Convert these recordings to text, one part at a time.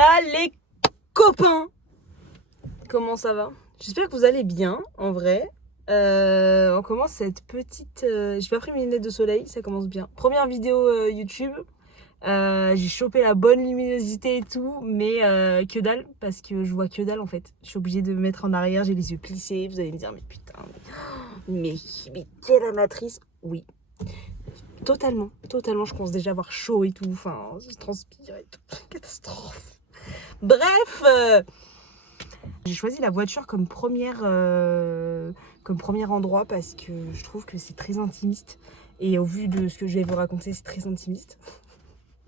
là les copains. Comment ça va? J'espère que vous allez bien en vrai. On commence cette petite... J'ai pas pris mes lunettes de soleil, ça commence bien. Première vidéo YouTube. J'ai chopé la bonne luminosité et tout, mais que dalle, parce que je vois que dalle en fait. Je suis obligée de me mettre en arrière, j'ai les yeux plissés. Vous allez me dire, mais putain, mais quelle amatrice. Oui, totalement, je commence déjà à avoir chaud et tout. Enfin, je transpire et tout. Catastrophe. Bref, j'ai choisi la voiture comme premier endroit parce que je trouve que c'est très intimiste. Et au vu de ce que je vais vous raconter, c'est très intimiste.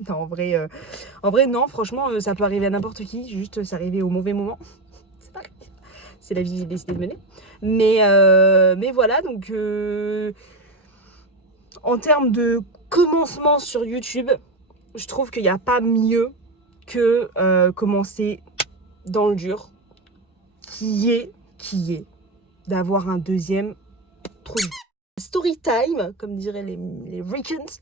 Non, en vrai, non, franchement, ça peut arriver à n'importe qui, juste c'est arrivé au mauvais moment. C'est pareil. C'est la vie que j'ai décidé de mener. Mais voilà, donc en termes de commencement sur YouTube, je trouve qu'il n'y a pas mieux que commencer dans le dur, qui est d'avoir un deuxième trou. Story time, comme diraient les Rickens,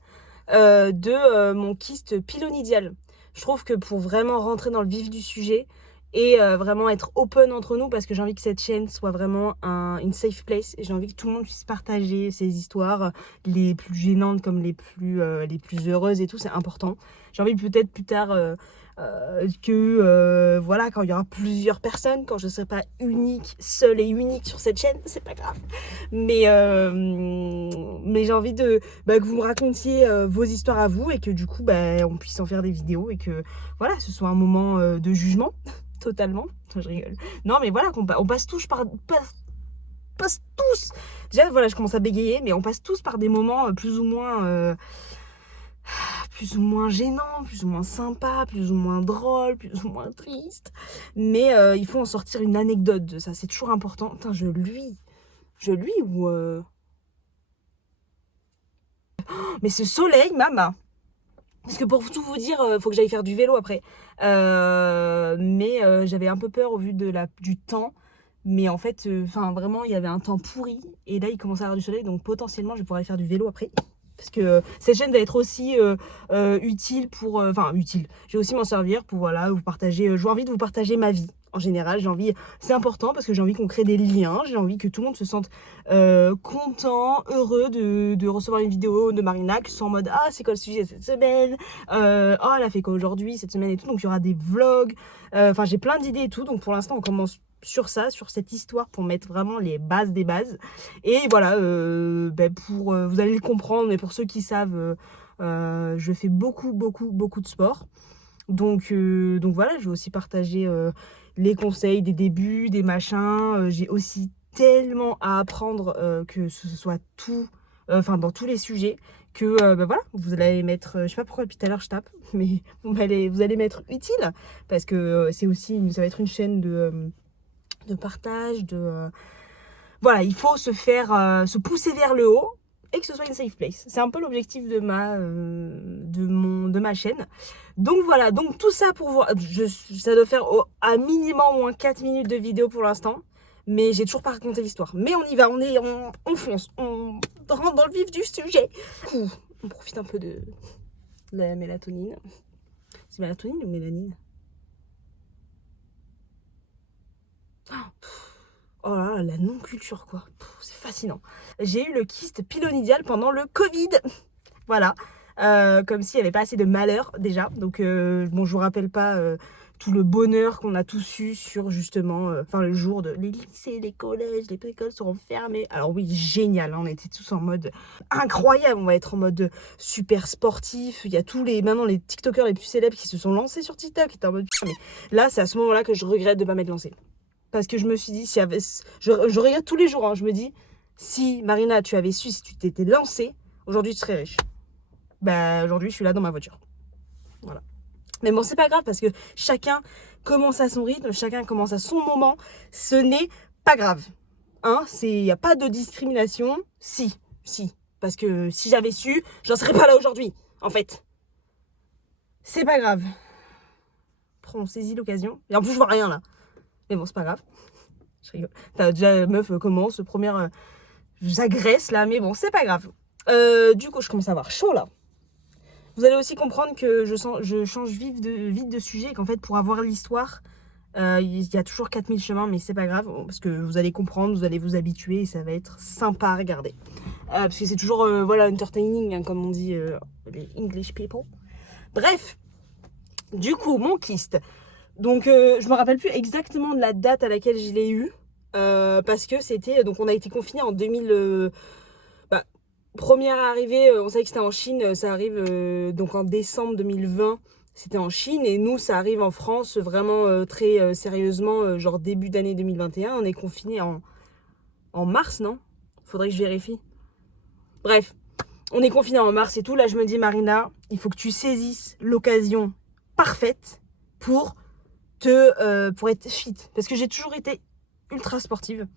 de mon kyste pilonidial. Je trouve que pour vraiment rentrer dans le vif du sujet et vraiment être open entre nous, parce que j'ai envie que cette chaîne soit vraiment une safe place et j'ai envie que tout le monde puisse partager ses histoires, les plus gênantes comme les plus heureuses et tout, c'est important. J'ai envie peut-être plus tard voilà, quand il y aura plusieurs personnes, quand je ne serai pas seule et unique sur cette chaîne, c'est pas grave. Mais j'ai envie que vous me racontiez vos histoires à vous et que du coup on puisse en faire des vidéos et que voilà, ce soit un moment de jugement totalement. Je rigole. Non mais voilà, on passe tous passe tous. Déjà voilà, je commence à bégayer, mais on passe tous par des moments plus ou moins gênant, plus ou moins sympa, plus ou moins drôle, plus ou moins triste. Mais il faut en sortir une anecdote de ça, c'est toujours important. Putain, je luis ou... Mais ce soleil, maman. Parce que pour tout vous dire, faut que j'aille faire du vélo après. Mais j'avais un peu peur au vu du temps. Mais en fait, vraiment, il y avait un temps pourri. Et là, il commence à y avoir du soleil, donc potentiellement, je pourrais aller faire du vélo après. Parce que cette chaîne va être aussi utile pour... utile. Je vais aussi m'en servir pour, voilà, vous partager... j'ai envie de vous partager ma vie. En général, c'est important parce que j'ai envie qu'on crée des liens. J'ai envie que tout le monde se sente content, heureux de recevoir une vidéo de Marina, que ce soit en mode « Ah, c'est quoi le sujet cette semaine Oh, elle a fait quoi aujourd'hui, cette semaine et tout. » Donc, il y aura des vlogs. J'ai plein d'idées et tout. Donc, pour l'instant, on commence sur cette histoire pour mettre vraiment les bases des bases. Et voilà, vous allez le comprendre, mais pour ceux qui savent, je fais beaucoup de sport. Donc voilà, je vais aussi partager les conseils des débuts, des machins. J'ai aussi tellement à apprendre que ce soit tout, dans tous les sujets, que voilà, vous allez mettre, je sais pas pourquoi depuis tout à l'heure je tape, mais vous allez mettre utile, parce que ça va être une chaîne de partage, voilà, il faut se pousser vers le haut et que ce soit une safe place. C'est un peu l'objectif de ma chaîne. Donc voilà, donc tout ça pour voir, ça doit faire à minimum moins 4 minutes de vidéo pour l'instant. Mais j'ai toujours pas raconté l'histoire. Mais on y va, on fonce, on rentre dans le vif du sujet. On profite un peu de la mélatonine. C'est mélatonine ou mélanine? Oh là là, la non-culture quoi, c'est fascinant. J'ai eu le kyste pilonidial pendant le Covid. Voilà, comme s'il n'y avait pas assez de malheur déjà. Donc bon, je vous rappelle pas tout le bonheur qu'on a tous eu sur justement, le jour de les lycées, les collèges, les écoles seront fermés. Alors oui, génial, hein, on était tous en mode incroyable, on va être en mode super sportif. Il y a maintenant les TikTokers les plus célèbres qui se sont lancés sur TikTok, qui étaient en mode mais là c'est à ce moment-là que je regrette de ne pas m'être lancée. Parce que je me suis dit, je regarde tous les jours, hein, je me dis, si Marina, tu avais su, si tu t'étais lancée, aujourd'hui tu serais riche. Aujourd'hui je suis là dans ma voiture. Voilà. Mais bon, c'est pas grave parce que chacun commence à son rythme, chacun commence à son moment. Ce n'est pas grave. Hein, il n'y a pas de discrimination. Si. Parce que si j'avais su, j'en serais pas là aujourd'hui, en fait. C'est pas grave. On saisit l'occasion. Et en plus, je vois rien là. Mais bon, c'est pas grave. Je rigole. T'as déjà, meuf, commence, première... j'agresse là, mais bon, c'est pas grave. Du coup, je commence à avoir chaud là. Vous allez aussi comprendre que je change vite de sujet, qu'en fait, pour avoir l'histoire, il y a toujours 4000 chemins, mais c'est pas grave, parce que vous allez comprendre, vous allez vous habituer, et ça va être sympa à regarder. Parce que c'est toujours, voilà, entertaining, hein, comme on dit les English people. Bref, du coup, mon kyste. Donc, je me rappelle plus exactement de la date à laquelle je l'ai eu, parce que c'était, donc on a été confinés en 2000... Première arrivée, on savait que c'était en Chine, ça arrive donc en décembre 2020, c'était en Chine, et nous ça arrive en France vraiment très sérieusement, genre début d'année 2021, on est confinés en mars, non? Faudrait que je vérifie. Bref, on est confinés en mars et tout, là je me dis Marina, il faut que tu saisisses l'occasion parfaite pour pour être fit, parce que j'ai toujours été ultra sportive.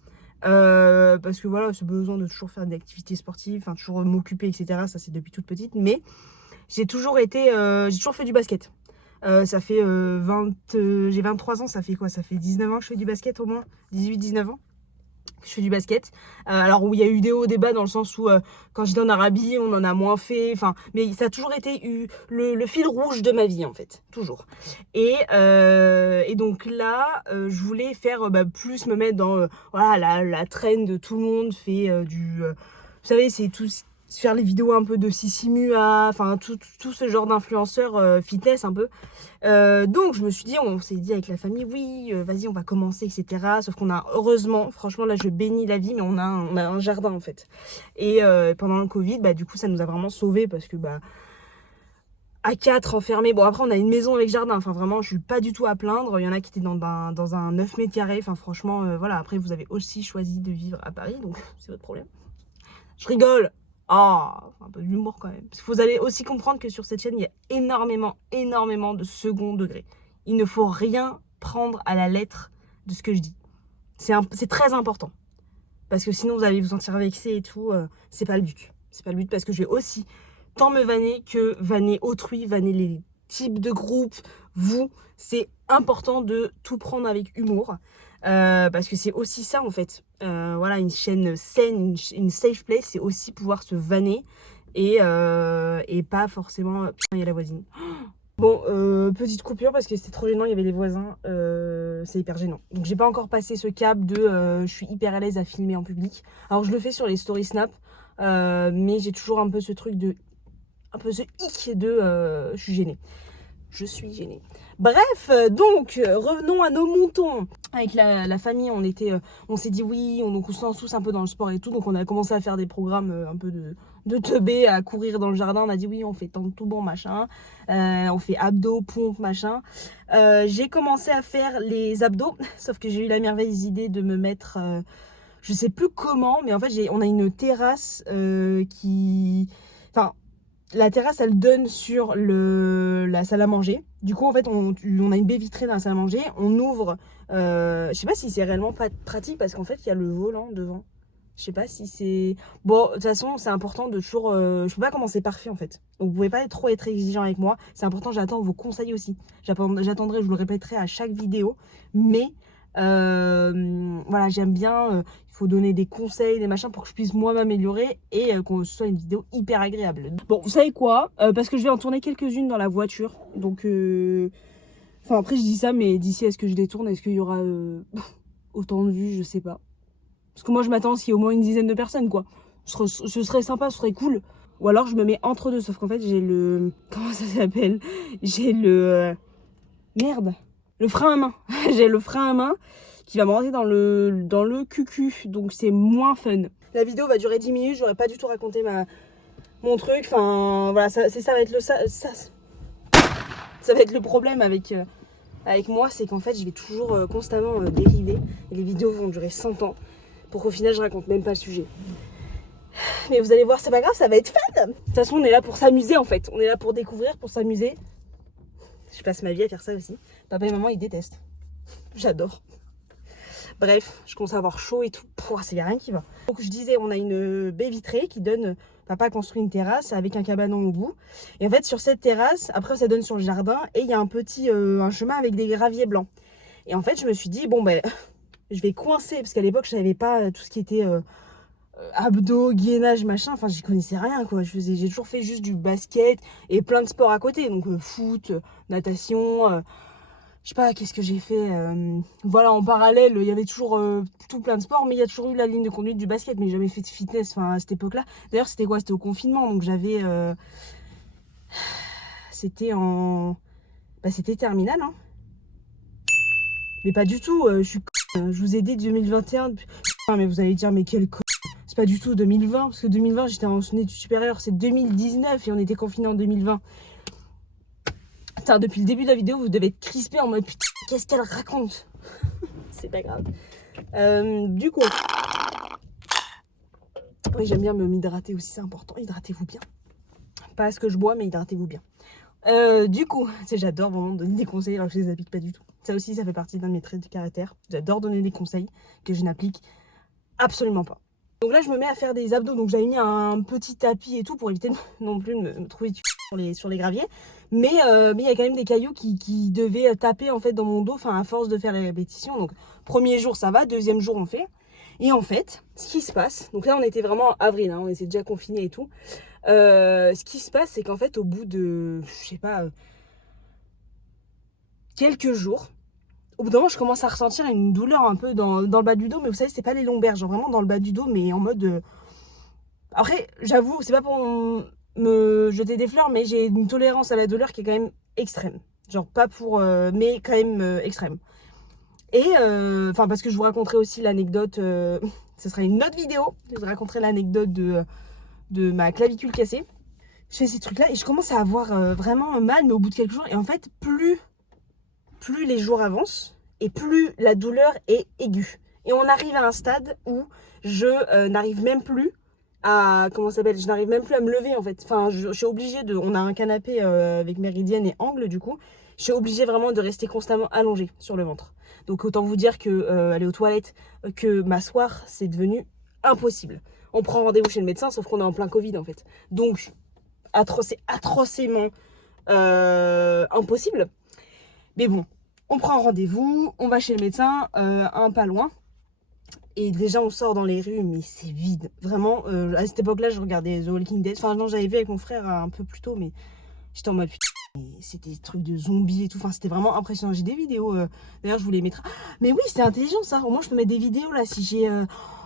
Parce que voilà, ce besoin de toujours faire des activités sportives, enfin toujours m'occuper, etc. Ça c'est depuis toute petite, mais j'ai toujours fait du basket. Ça fait j'ai 23 ans, ça fait quoi? Ça fait 19 ans que je fais du basket au moins, 18-19 ans que je fais du basket. Alors où il y a eu des hauts, des bas, dans le sens où quand j'étais en Arabie, on en a moins fait, enfin, mais ça a toujours été le fil rouge de ma vie en fait, toujours. Et donc là, je voulais faire plus me mettre dans voilà, la trend de tout le monde fait vous savez, c'est tout faire les vidéos un peu de Sissimua, enfin tout ce genre d'influenceurs fitness un peu. Donc je me suis dit, on s'est dit avec la famille, oui, vas-y, on va commencer, etc. Sauf qu'on a, heureusement, franchement, là je bénis la vie, mais on a un jardin en fait. Et pendant le Covid, du coup, ça nous a vraiment sauvés, parce que à 4 enfermés, bon après on a une maison avec jardin, enfin vraiment je suis pas du tout à plaindre. Il y en a qui étaient dans un 9 mètres carrés, enfin franchement, voilà, après vous avez aussi choisi de vivre à Paris, donc c'est votre problème. Je rigole. Ah, un peu d'humour quand même. Parce que vous allez aussi comprendre que sur cette chaîne, il y a énormément de second degré. Il ne faut rien prendre à la lettre de ce que je dis. C'est très important. Parce que sinon, vous allez vous sentir vexé et tout. C'est pas le but. C'est pas le but, parce que je vais aussi tant me vanner que vanner autrui, vanner les types de groupes, vous. C'est important de tout prendre avec humour. Parce que c'est aussi ça en fait. Voilà, une chaîne saine, une safe place, c'est aussi pouvoir se vanner et pas forcément. Putain, il y a la voisine. Bon, petite coupure parce que c'était trop gênant, il y avait les voisins, c'est hyper gênant. Donc j'ai pas encore passé ce cap de je suis hyper à l'aise à filmer en public. Alors je le fais sur les story snap, mais j'ai toujours un peu ce truc de. Un peu ce hic de je suis gênée. Je suis gênée. Bref, donc revenons à nos moutons. Avec la famille, on s'est dit oui, donc on se lance tous un peu dans le sport et tout, donc on a commencé à faire des programmes un peu de teubé, à courir dans le jardin. On a dit oui, on fait tant de tout bon machin, on fait abdos, pompes machin. J'ai commencé à faire les abdos, sauf que j'ai eu la merveilleuse idée de me mettre, je sais plus comment, mais en fait on a une terrasse enfin, la terrasse, elle donne sur la salle à manger. Du coup, en fait, on a une baie vitrée dans la salle à manger. On ouvre. Je sais pas si c'est réellement pas pratique, parce qu'en fait, il y a le volant devant. Je sais pas si c'est. Bon, de toute façon, c'est important de toujours. Je peux pas commencer parfait en fait. Donc, vous pouvez pas trop être exigeant avec moi. C'est important, j'attends vos conseils aussi. J'attendrai, je vous le répéterai à chaque vidéo. Mais voilà, j'aime bien. Il faut donner des conseils, des machins pour que je puisse moi m'améliorer et que ce soit une vidéo hyper agréable. Bon, vous savez quoi? Parce que je vais en tourner quelques-unes dans la voiture. Donc, enfin, après, je dis ça, mais d'ici à ce que je détourne, est-ce qu'il y aura autant de vues? Je sais pas. Parce que moi, je m'attends à ce qu'il y ait au moins une dizaine de personnes, quoi. Ce serait sympa, ce serait cool. Ou alors, je me mets entre deux. Sauf qu'en fait, j'ai le. Comment ça s'appelle? J'ai le. Merde. Le frein à main. J'ai le frein à main qui va me rentrer dans le cucu. Donc, c'est moins fun. La vidéo va durer 10 minutes. J'aurais pas du tout raconté mon truc. Enfin, voilà, ça va être ça va être le problème avec moi. C'est qu'en fait, je vais toujours constamment dériver. Et les vidéos vont durer 100 ans. Pour qu'au final je raconte même pas le sujet. Mais vous allez voir, c'est pas grave, ça va être fun. De toute façon, on est là pour s'amuser en fait. On est là pour découvrir, pour s'amuser. Je passe ma vie à faire ça aussi. Papa et maman, ils détestent. J'adore. Bref, je commence à avoir chaud et tout. Il n'y a rien qui va. Donc je disais, on a une baie vitrée qui donne. Papa a construit une terrasse avec un cabanon au bout. Et en fait, sur cette terrasse, après ça donne sur le jardin. Et il y a un chemin avec des graviers blancs. Et en fait, je me suis dit, bon ben. Je vais coincer, parce qu'à l'époque je savais pas tout ce qui était abdos, gainage, machin. Enfin, j'y connaissais rien, quoi. J'ai toujours fait juste du basket et plein de sports à côté. Donc, foot, natation, je sais pas, qu'est-ce que j'ai fait. Voilà, en parallèle, il y avait toujours tout plein de sports, mais il y a toujours eu la ligne de conduite du basket, mais j'ai jamais fait de fitness, enfin, à cette époque-là. D'ailleurs, c'était quoi? C'était au confinement, donc j'avais... c'était en... Bah, c'était terminal, hein. Mais pas du tout, je vous ai dit 2021. Putain, mais vous allez dire, mais quel con. C'est pas du tout 2020, parce que 2020, j'étais en études supérieures, c'est 2019 et on était confinés en 2020. Putain, depuis le début de la vidéo, vous devez être crispés en mode putain, qu'est-ce qu'elle raconte? C'est pas grave. Du coup, oui, j'aime bien m'hydrater aussi, c'est important. Hydratez-vous bien. Pas ce que je bois, mais hydratez-vous bien. Du coup, j'adore vraiment donner des conseils alors que je les applique pas du tout. Ça aussi, ça fait partie d'un de mes traits de caractère. J'adore donner des conseils que je n'applique absolument pas. Donc là, je me mets à faire des abdos. Donc j'avais mis un petit tapis et tout pour éviter non plus de me trouver sur les graviers. Mais il y a quand même des cailloux qui devaient taper en fait dans mon dos, enfin à force de faire les répétitions. Donc premier jour, ça va. Deuxième jour, on fait. Et en fait, ce qui se passe, donc là on était vraiment en avril, hein, on était déjà confinés et tout. Ce qui se passe, c'est qu'en fait, au bout de, je sais pas, quelques jours, au bout d'un moment, je commence à ressentir une douleur un peu dans le bas du dos, mais vous savez, c'est pas les lombaires, genre vraiment dans le bas du dos, mais en mode. Après, j'avoue, c'est pas pour me jeter des fleurs, mais j'ai une tolérance à la douleur qui est quand même extrême. Genre, pas pour. Mais quand même extrême. Et, enfin, parce que je vous raconterai aussi l'anecdote. Ce sera une autre vidéo. Je vous raconterai l'anecdote de ma clavicule cassée. Je fais ces trucs-là et je commence à avoir vraiment mal, mais au bout de quelques jours. Et en fait, plus les jours avancent et plus la douleur est aiguë. Et on arrive à un stade où je n'arrive même plus à... Comment ça s'appelle? Je n'arrive même plus à me lever, en fait. Enfin, je suis obligée de... On a un canapé avec méridienne et angle, du coup. Je suis obligée vraiment de rester constamment allongée sur le ventre. Donc, autant vous dire que aller aux toilettes, que m'asseoir, c'est devenu impossible. On prend rendez-vous chez le médecin, sauf qu'on est en plein Covid, en fait. Donc, c'est atrocement impossible. Mais bon, on prend rendez-vous, on va chez le médecin, un pas loin. Et déjà, on sort dans les rues, mais c'est vide. Vraiment, à cette époque-là, je regardais The Walking Dead. Enfin, non, j'avais vu avec mon frère un peu plus tôt, mais j'étais en mode putain, c'était des trucs de zombies et tout. Enfin, c'était vraiment impressionnant. J'ai des vidéos. D'ailleurs, je vous les mettrai. Ah, mais oui, c'est intelligent ça. Au moins, je peux mettre des vidéos là. Si j'ai.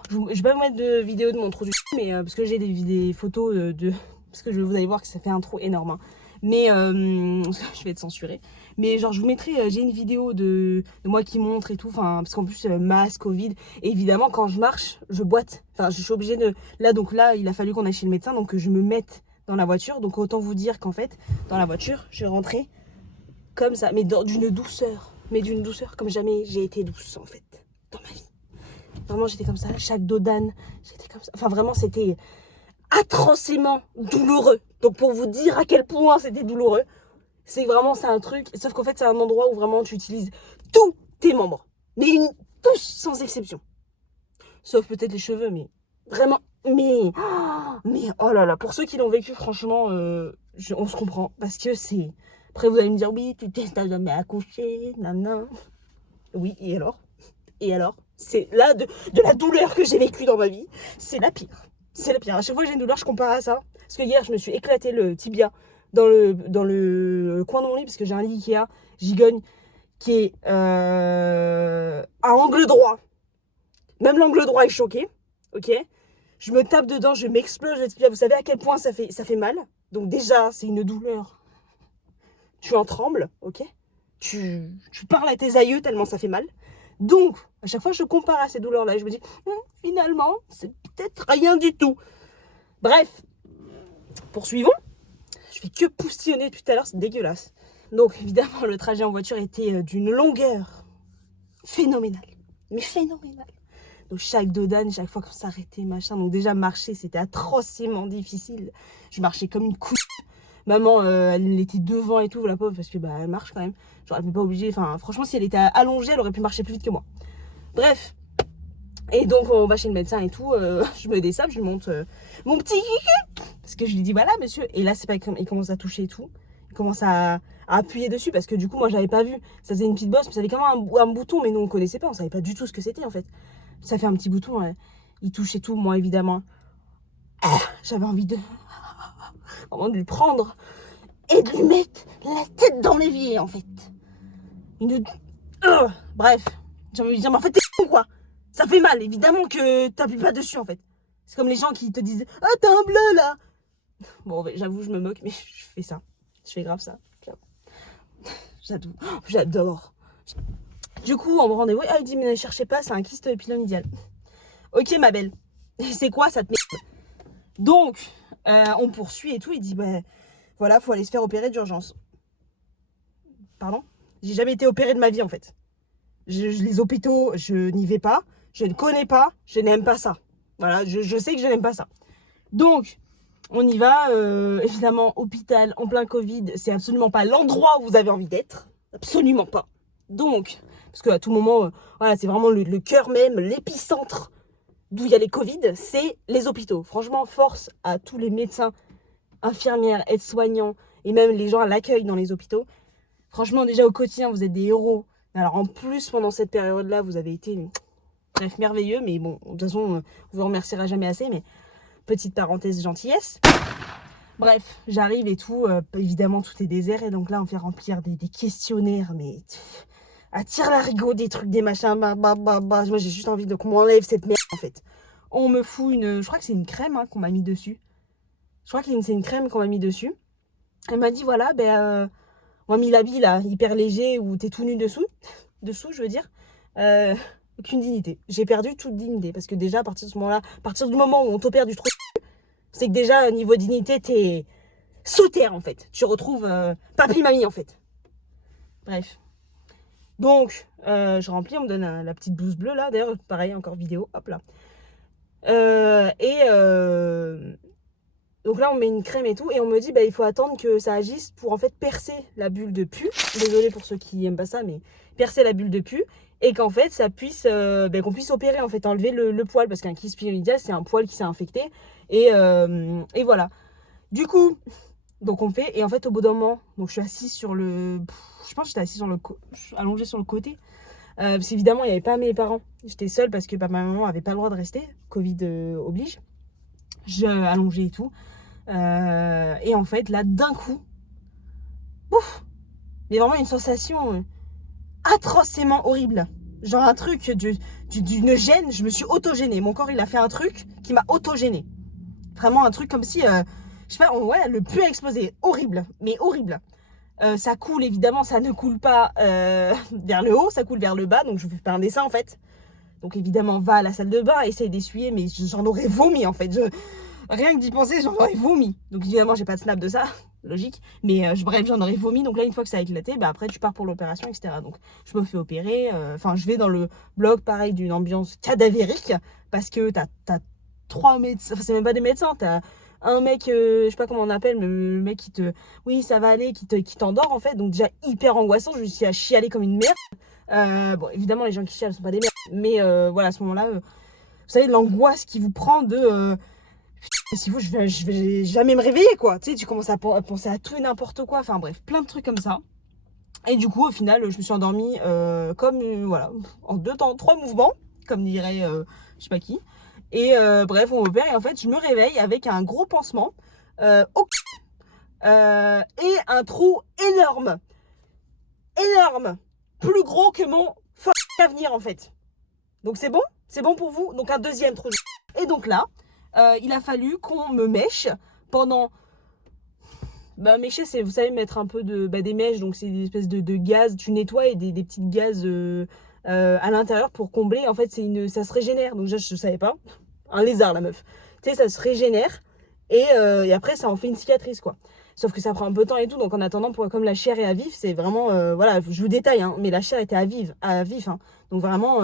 Je vais pas vous mettre de vidéos de mon trou du mais parce que j'ai des photos de. Parce que vous allez voir que ça fait un trou énorme. Hein. Mais je vais être censurée. Mais genre je vous mettrai, j'ai une vidéo de moi qui montre et tout, enfin parce qu'en plus masque, Covid, et évidemment quand je marche, je boite. Enfin je suis obligée de... Là il a fallu qu'on aille chez le médecin, donc que je me mette dans la voiture. Donc autant vous dire qu'en fait, dans la voiture, je rentrais comme ça, mais d'une douceur. Mais d'une douceur comme jamais j'ai été douce en fait, dans ma vie. Vraiment j'étais comme ça, chaque dos d'âne, j'étais comme ça. Enfin vraiment c'était atrocement douloureux. Donc pour vous dire à quel point c'était douloureux, c'est un truc, sauf qu'en fait c'est un endroit où vraiment tu utilises tous tes membres, mais tous sans exception, sauf peut-être les cheveux, mais vraiment, mais oh là là, pour ceux qui l'ont vécu franchement, on se comprend, parce que c'est, après vous allez me dire oui t'as jamais accouché, nanan, oui et alors, c'est là de la douleur que j'ai vécue dans ma vie, c'est la pire. C'est la pire. À chaque fois que j'ai une douleur, je compare à ça. Parce que hier, je me suis éclaté le tibia dans le coin de mon lit, parce que j'ai un lit Ikea gigogne qui est à angle droit. Même l'angle droit est choqué. Ok. Je me tape dedans, je m'explose le tibia. Vous savez à quel point ça fait mal. Donc déjà, c'est une douleur. Tu en trembles, ok. Tu parles à tes aïeux tellement ça fait mal. Donc, à chaque fois, je compare à ces douleurs-là et je me dis, finalement, c'est peut-être rien du tout. Bref, poursuivons. Je fais que poustillonner depuis tout à l'heure, c'est dégueulasse. Donc, évidemment, le trajet en voiture était d'une longueur phénoménale. Mais phénoménale. Donc, chaque dodane, chaque fois qu'on s'arrêtait, machin. Donc, déjà, marcher, c'était atrocement difficile. Je marchais comme une couille. Maman, elle était devant et tout, la pauvre, parce que bah, elle marche quand même. J'aurais pu pas obligée. Enfin, franchement, si elle était allongée, elle aurait pu marcher plus vite que moi. Bref. Et donc, on va chez le médecin et tout. Je me dessape, je lui monte mon petit kiki. Parce que je lui dis, voilà, monsieur. Et là, c'est pas il commence à toucher et tout. Il commence à appuyer dessus. Parce que du coup, moi, j'avais pas vu. Ça faisait une petite bosse, mais ça avait quand même un bouton. Mais nous, on connaissait pas. On savait pas du tout ce que c'était, en fait. Ça fait un petit bouton. il touchait tout, moi évidemment. J'avais envie vraiment de lui prendre et de lui mettre la tête dans l'évier en fait. Bref, j'ai envie de lui dire, mais en fait t'es con quoi. Ça fait mal, évidemment que t'appuies pas dessus en fait. C'est comme les gens qui te disent, ah t'as un bleu là. Bon, j'avoue, je me moque, mais je fais ça. Je fais grave ça. J'adore. Du coup, on me rendez-vous. Ah, il dit, mais ne cherchez pas, c'est un kyste pilonidial. Ok, ma belle. C'est quoi ça te merde? Donc, on poursuit et tout. Il dit, bah voilà, faut aller se faire opérer d'urgence. Pardon? J'ai jamais été opérée de ma vie en fait. Les hôpitaux, je n'y vais pas. Je ne connais pas. Je n'aime pas ça. Voilà, je sais que je n'aime pas ça. Donc, on y va. Évidemment, hôpital en plein Covid, c'est absolument pas l'endroit où vous avez envie d'être. Absolument pas. Donc, parce qu'à tout moment, voilà, c'est vraiment le cœur même, l'épicentre d'où il y a les Covid, c'est les hôpitaux. Franchement, force à tous les médecins, infirmières, aides-soignants et même les gens à l'accueil dans les hôpitaux. Franchement, déjà au quotidien, vous êtes des héros. Alors en plus, pendant cette période-là, vous avez été, bref, merveilleux. Mais bon, de toute façon, vous remercierez jamais assez. Mais petite parenthèse gentillesse. Bref, j'arrive et tout. Évidemment, tout est désert. Et donc là, on fait remplir des questionnaires. Mais attire la rigot, des trucs, des machins. Moi, j'ai juste envie qu'on m'enlève cette merde en fait. On me fout une. Je crois que c'est une crème qu'on m'a mis dessus. Je crois que c'est une crème qu'on m'a mis dessus. Elle m'a dit voilà, on m'a mis l'habit là, hyper léger, où t'es tout nu dessous, je veux dire. Aucune dignité. J'ai perdu toute dignité. Parce que déjà, à partir de ce moment-là, à partir du moment où on t'opère du trou, c'est que déjà, niveau dignité, t'es sous terre en fait. Tu retrouves papy-mamie en fait. Bref. Donc, je remplis, on me donne la petite blouse bleue là. D'ailleurs, pareil, encore vidéo, hop là. Donc là, on met une crème et tout, et on me dit, il faut attendre que ça agisse pour en fait percer la bulle de pus. Désolée pour ceux qui aiment pas ça, mais percer la bulle de pus, et qu'en fait, ça puisse, qu'on puisse opérer, en fait, enlever le poil, parce qu'un kyste pilonidial, c'est un poil qui s'est infecté, et voilà. Du coup, donc on fait, et en fait, au bout d'un moment, donc je suis assise sur je pense que j'étais assise allongée sur le côté, parce qu'évidemment, il n'y avait pas mes parents. J'étais seule parce que ma maman avait pas le droit de rester, Covid oblige. Allongée et tout. Et en fait, là, d'un coup, ouf, mais vraiment une sensation atrocement horrible. Genre un truc d'une gêne, je me suis auto-gênée. Mon corps, il a fait un truc qui m'a auto-gênée. Vraiment un truc comme si, je sais pas, ouais, le pu a explosé. Horrible, mais horrible. Ça coule, évidemment, ça ne coule pas vers le haut, ça coule vers le bas, donc je fais pas un dessin en fait. Donc évidemment, va à la salle de bain, essaye d'essuyer, mais j'en aurais vomi en fait. Rien que d'y penser, j'en aurais vomi. Donc évidemment, j'ai pas de snap de ça, logique. Mais bref, j'en aurais vomi. Donc là, une fois que ça a éclaté, après, tu pars pour l'opération, etc. Donc je me fais opérer. Enfin, je vais dans le bloc, pareil, d'une ambiance cadavérique. Parce que t'as 3 médecins. Enfin, c'est même pas des médecins. T'as un mec, je sais pas comment on appelle, mais le mec qui te... Oui, ça va aller, qui t'endort, en fait. Donc déjà, hyper angoissant. Je me suis à chialer comme une merde. Bon, évidemment, les gens qui chialent sont pas des merdes. Mais voilà, à ce moment-là, vous savez, l'angoisse qui vous prend de... si vous, je vais jamais me réveiller, quoi. Tu sais, tu commences à penser à tout et n'importe quoi. Enfin bref, plein de trucs comme ça. Et du coup, au final, je me suis endormie comme, voilà, en 2 temps, 3 mouvements, comme dirait je sais pas qui. Et bref, on m'opère et en fait, je me réveille avec un gros pansement et un trou énorme. Énorme. Plus gros que mon avenir, en fait. Donc c'est bon? C'est bon pour vous? Donc un deuxième trou. Et donc là, il a fallu qu'on me mèche pendant... mècher, c'est, vous savez, mettre un peu des mèches, donc c'est des espèces de gaz, tu nettoies et des petites gaz à l'intérieur pour combler. En fait, ça se régénère, donc je savais pas. Un lézard, la meuf. Tu sais, ça se régénère et après, ça en fait une cicatrice, quoi. Sauf que ça prend un peu de temps et tout, donc en attendant, comme la chair est à vif, c'est vraiment... voilà, je vous détaille, hein, mais la chair était à vif, hein. Donc vraiment...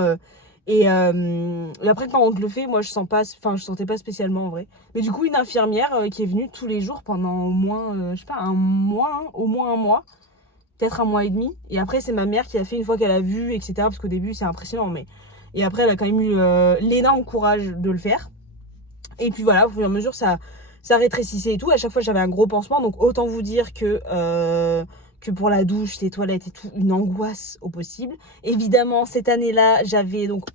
Et après, quand on te le fait, moi, je sentais pas spécialement en vrai. Mais du coup, une infirmière qui est venue tous les jours pendant au moins, je sais pas, un mois, hein, au moins un mois, peut-être un mois et demi. Et après, c'est ma mère qui a fait une fois qu'elle a vu, etc. Parce qu'au début, c'est impressionnant, mais... Et après, elle a quand même eu l'énorme courage de le faire. Et puis voilà, au fur et à mesure, ça rétrécissait et tout. À chaque fois, j'avais un gros pansement. Donc, autant vous dire que pour la douche, les toilettes et tout, une angoisse au possible. Évidemment, cette année-là, j'avais donc...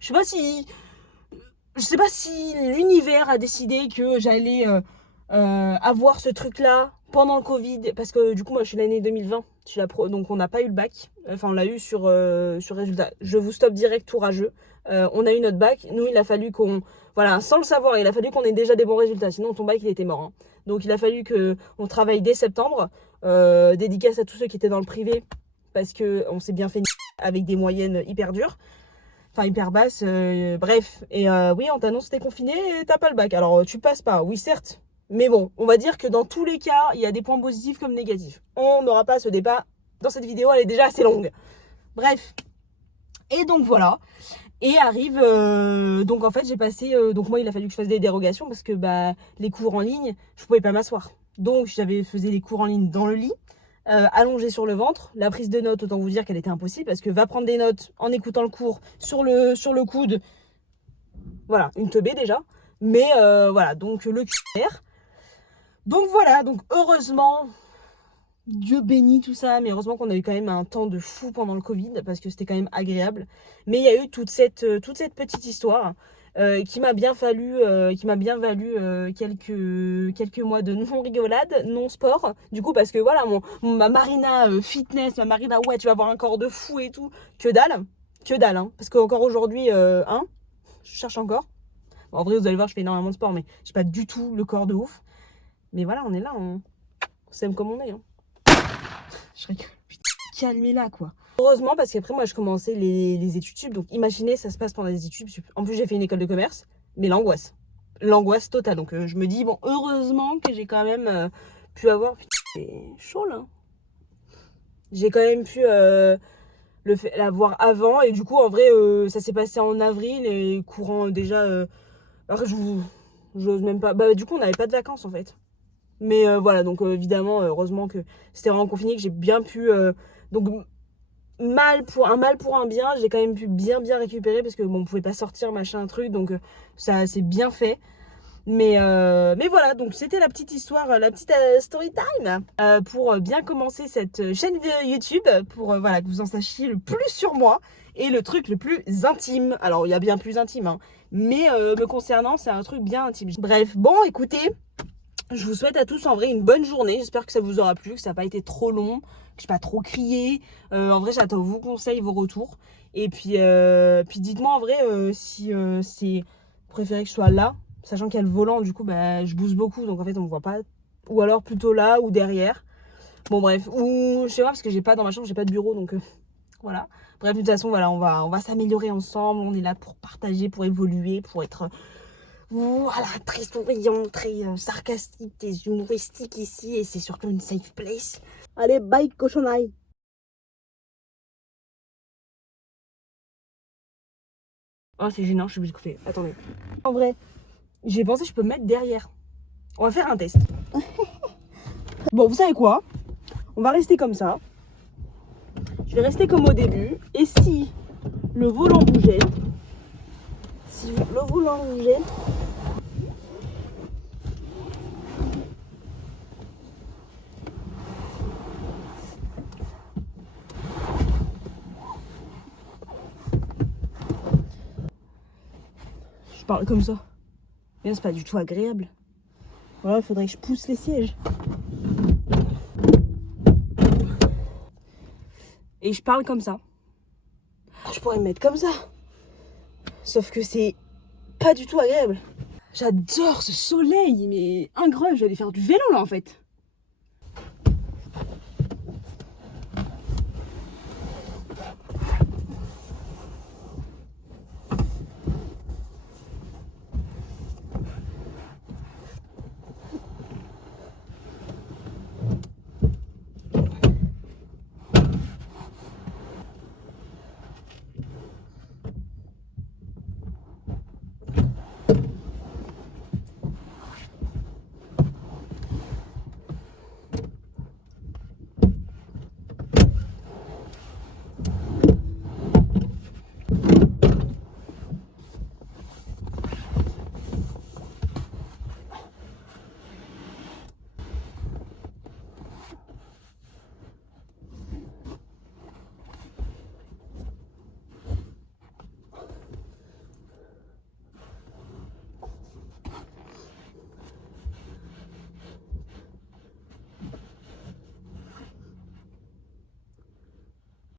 Je sais pas si... je sais pas si l'univers a décidé que j'allais avoir ce truc-là pendant le Covid, parce que du coup, moi, je suis l'année 2020, je suis donc on n'a pas eu le bac, enfin, on l'a eu sur résultat. Je vous stoppe direct, tout rageux. On a eu notre bac, nous, il a fallu qu'on, voilà, sans le savoir, il a fallu qu'on ait déjà des bons résultats, sinon ton bac, il était mort. Hein. Donc, il a fallu qu'on travaille dès septembre, dédicace à tous ceux qui étaient dans le privé, parce qu'on s'est bien fait avec des moyennes hyper dures. Enfin, hyper basse, bref. Et oui, on t'annonce que t'es confiné et t'as pas le bac. Alors, tu passes pas, oui, certes. Mais bon, on va dire que dans tous les cas, il y a des points positifs comme négatifs. On n'aura pas ce débat dans cette vidéo, elle est déjà assez longue. Bref. Et donc, voilà. Et arrive, donc en fait, j'ai passé, donc moi, il a fallu que je fasse des dérogations parce que bah, les cours en ligne, je pouvais pas m'asseoir. Donc, j'avais faisais les cours en ligne dans le lit. Allongée sur le ventre. La prise de notes, autant vous dire qu'elle était impossible parce que va prendre des notes en écoutant le cours sur le coude. Voilà, une teubée déjà. Mais voilà, donc le cul. Donc voilà, donc heureusement, Dieu bénit tout ça, mais heureusement qu'on a eu quand même un temps de fou pendant le Covid parce que c'était quand même agréable. Mais il y a eu toute cette petite histoire. Qui m'a bien valu quelques mois de non-rigolade, non-sport. Du coup, parce que voilà, ma Marina fitness, ma Marina, ouais, tu vas avoir un corps de fou et tout. Que dalle, hein. Parce qu'encore aujourd'hui, hein, je cherche encore. Bon, en vrai, vous allez voir, je fais énormément de sport, mais j'ai pas du tout le corps de ouf. Mais voilà, on est là, on s'aime comme on est. Hein. Je rigole. Putain, calmez-la, quoi. Heureusement, parce qu'après, moi, je commençais les études sup. Donc, imaginez, ça se passe pendant les études sup. En plus, j'ai fait une école de commerce, mais l'angoisse. L'angoisse totale. Donc, je me dis, bon, heureusement que j'ai quand même pu avoir. Putain, c'est chaud, là. J'ai quand même pu l'avoir avant. Et du coup, en vrai, ça s'est passé en avril et courant déjà. Alors, j'ose même pas. Bah, du coup, on n'avait pas de vacances, en fait. Mais voilà, donc évidemment, heureusement que c'était vraiment confiné, que j'ai bien pu. Donc, mal pour un bien, j'ai quand même pu bien récupérer parce que bon, on pouvait pas sortir machin truc, donc ça c'est bien fait. Mais voilà, donc c'était la petite histoire, la petite story time pour bien commencer cette chaîne de YouTube, pour voilà, que vous en sachiez le plus sur moi et le truc le plus intime. Alors il y a bien plus intime, hein, mais me concernant, c'est un truc bien intime. Bref, bon, écoutez, je vous souhaite à tous en vrai une bonne journée. J'espère que ça vous aura plu, que ça n'a pas été trop long, que je n'ai pas trop crié. En vrai, j'attends vos conseils, vos retours. Et puis dites-moi en vrai si c'est vous préférez que je sois là, sachant qu'il y a le volant, du coup bah, je bouge beaucoup, donc en fait on me voit pas. Ou alors plutôt là ou derrière. Bon bref, ou je sais pas parce que j'ai pas dans ma chambre, j'ai pas de bureau, donc voilà. Bref, de toute façon, voilà, on va s'améliorer ensemble. On est là pour partager, pour évoluer, pour être voilà, très souriant, très sarcastique et humoristique ici. Et c'est surtout une safe place. Allez, bye, cochonaille. Oh, c'est gênant, je suis obligée de couper. Attendez. En vrai, j'ai pensé que je peux me mettre derrière. On va faire un test. Bon, vous savez quoi? On va rester comme ça. Je vais rester comme au début. Et si le volant bougeait, je parle comme ça. Mais c'est pas du tout agréable. Voilà, il faudrait que je pousse les sièges. Et je parle comme ça. Je pourrais me mettre comme ça. Sauf que c'est pas du tout agréable. J'adore ce soleil, mais incroyable, je vais aller faire du vélo là en fait.